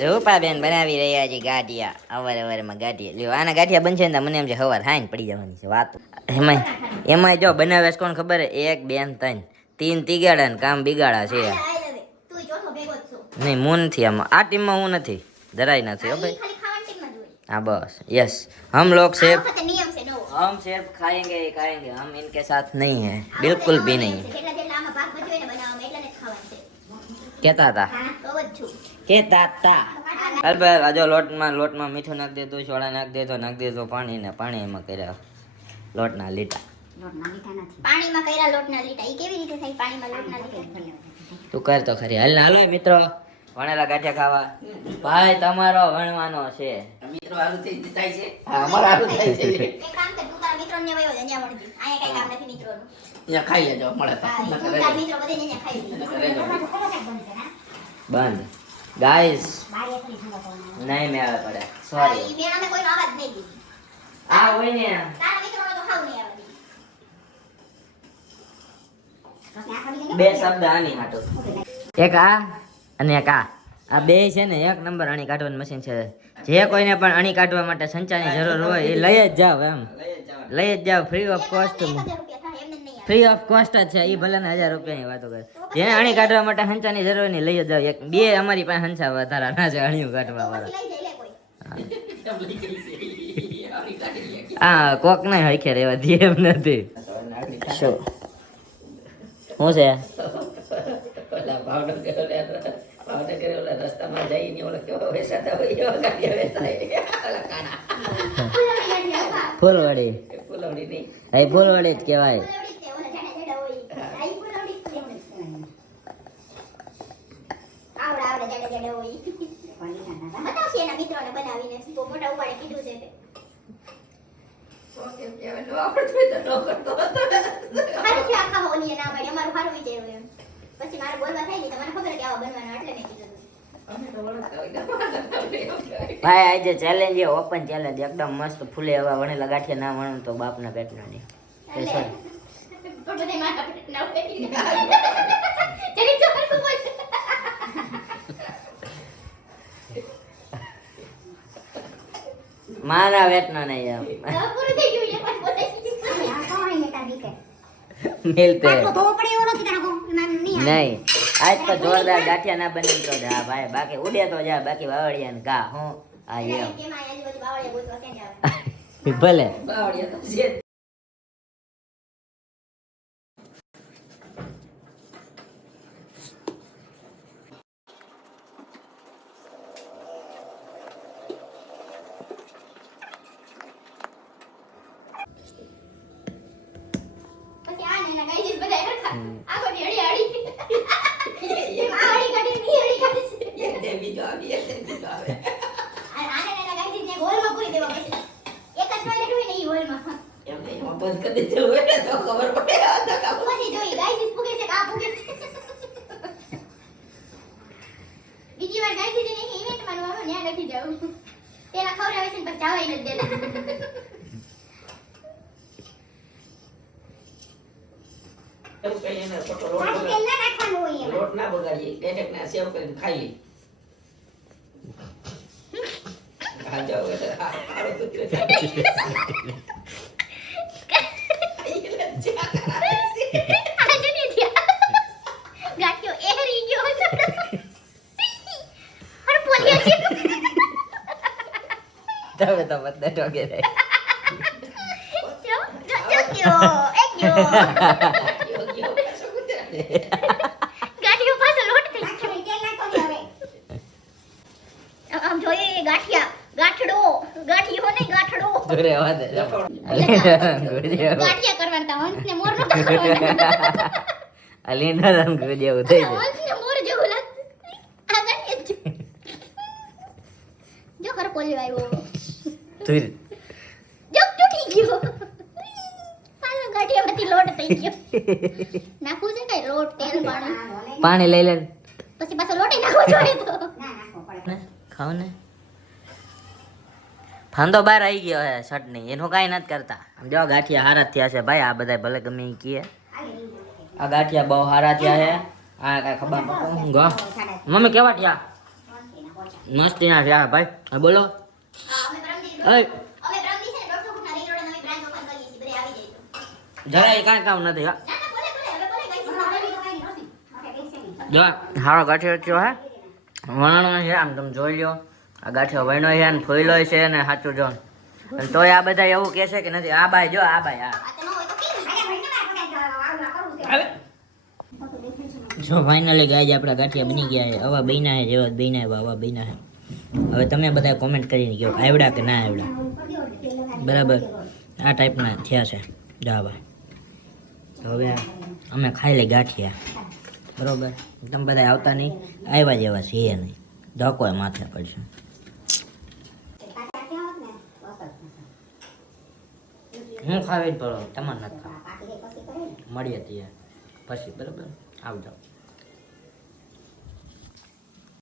રૂપા બેન બનાવી રહ્યા છે ગાંઠિયા. અવારમાં ગાંઠિયા લ્યો. આના ગાંઠિયા બનશે ને મને એમ છે હવાર હાઈને પડી જવાની છે વાત. એમાં જો બનાવે છે કોણ ખબર હે? 1 2 3 3 તીગાડા ને કામ બિગાડા છે. નહીં હું નથી આમાં. આ ટીમમાં હું નથી. જરાય નથી હો ભાઈ. हाँ बस यस हम लोग सिर्फ हम सिर्फ खाएंगे ही खाएंगे, हम इनके साथ नहीं है, बिल्कुल भी नहीं. कहता था અલ્પા જો લોટમાં મીઠું નાખ દેતો, સોડા નાખ દેતો પાણી ને પાણી એમાં કર્યા લોટના લીટા. પાણીમાં કર્યા લોટના લીટા. ઈ કેવી રીતે થાય પાણીમાં લોટના લીટા? તું કર તો ખરી. હાલો મિત્રો વણેલા ગાંઠિયા ખાવા. ભાઈ તમારો વણવાનો છે. મિત્રો આલુ થઈ થાય છે. હા અમાર આલુ થાય છે. એક કામ કર, તું તારા મિત્રોને વયો જ અહીંયા મળતી. આયા કઈ કામ નથી મિત્રોનું. અહીંયા ખાઈ લેજો મળે તો. તું તારા મિત્રો બધે અહીંયા ખાઈ લે. બંધ ગાઈસ. નહીં મેળા પડે. સોરી. ઈ મેળામાં કોઈનો અવાજ નહીં દીધી. આ હોય ને તારા મિત્રોનો તો ખાવ નહીં આવે. બે શબ્દ આની હાટો. એક આ અને એક આ બે છે ને એક નંબર અણી કાઢવાનું મશીન છે. જે કોઈને પણ અણી કાઢવા માટે સંચાની જરૂર હોય એ લઈ જ જાવ. એમ લઈ જ જાવ. Free of cost. Free of cost જ છે. એ ભલે ને 1000 રૂપિયાની વાતો કરે. જેને અણી કાઢવા માટે હંચાની જરૂર નહીં લઈ જ જાવ. એક બે અમારી પાસે હંચા વધારાના છે અણીઓ કાઢવા વાળા. હા કોક નહીં હરખે રહેવા દે એમ નથી. શું છે? રસ્તામાં જઈને ફૂલવાડી. ફૂલવાડી જ કહેવાય. પછી મારે બોલવા થાય ને તમને ખબર કે આવા બનવાનો એટલે મેં કીધું. ભાઈ આજે ચેલેન્જ છે, ઓપન ચેલેન્જ એકદમ મસ્ત ફૂલે એવા વણેલા ગાંઠિયા ના વણો તો બાપના પેટના નહીં. મારા વેટના નહીં એમ મિલતે નહીં. આજ તો જોરદાર ગાંઠિયા ના બની તો જા ભાઈ. બાકી ઉડે તો જા. બાકી વાવડિયા ને ગા હું આ એમ ભલે બાવડિયા તો છે. બીજી વાર ગાઈસ ને ઇવેન્ટ માનવાનો ન્યા નથી જાવું. પેલા ખવડાવે છે ને પછી જાવાય નથી દેતા. એવું કઈ એને ફોટો લોટ ના બગાડીએ. ડેટેક ના સેવ કરીને ખાઈ લે. આ જાવ આરો તો કરે. ગાંઠિયો એરી ગયો છે. અરે પોલિયા છે. તમે તો બધા ટોગે રે. જો ગયો. ગાંઠિયો પાછો લોટ થઈ ગયો. આમ જોઈએ એ ગાંઠિયો ને ગાંઠડો. દૂરે આવા દે. ગાંઠિયા કરવાના તા હંસ ને મોર નો કરવાના. અલીના રંગ જેવું થઈ જાય. હંસ ને મોર જેવું લાગે. આ ગાંઠિયા જો ખર પોલી આવ્યો. તું જો તૂટી ગયો. પાછો ગાંઠિયામાંથી લોટ થઈ ગયો. નાખવું છે કઈ લોટ તેલ પાણી લઈ લે. પછી પાછો લોટ નાખવો જોઈએ તો. ખાવ ને. ફાંદો બહાર આવી ગયો હે ચટણી. એનું કાંઈ નથી કરતા. આમ જો ગાંઠિયા હારા થયા છે ભાઈ. આ બધા ભલે ગમે એ કીએ. આ ગાંઠિયા બહુ હારા થયા છે. આ કાંઈ ખબર મમ્મી કેવા થયા? મસ્તીના છે આ ભાઈ હા, બોલો હા, અમે પરમ દિવસે ઓય અમે પરમ દિવસે 150 ફૂટના રિંગ રોડે નવી બ્રાન્ચ ઓપન કરીએ છીએ. બધે આવી જાય તો. જરાય કાંઈ કામ નથી હા ના ના બોલે હવે બોલે ગાઈસ. જો હારો ગાંઠિયો થયો હે વણાણો છે આમ તમે જોઈ લ્યો આ ગાંઠિયો વણ્યો છે ને ફોઈલો છે ને સાચું જો અને તોય આ બધા એવું કહે છે કે નથી આ બાઈ જો આ બાઈ આ આ તો ન હોય તો કેમ? જો ફાઇનલી ગાઈઝ આપણા ગાંઠિયા બની ગયા છે આવા બન્યા છે જેવા બન્યા આવા બન્યા છે હવે તમે બધા કોમેન્ટ કરીને કહો આવડા કે ના આવડા બરાબર આ ટાઈપના થયા છે જાવા હવે અમે ખાઈ લઈ ગાંઠિયા બરોબર તમે બધા આવતા નહીં આવ્યા જેવા છીએ નહીં ધક્કો માથે પડશે હું ખાવી જ પડો તમારે નથી ખાવ મળીએ ત્યાં પછી બરાબર આવજો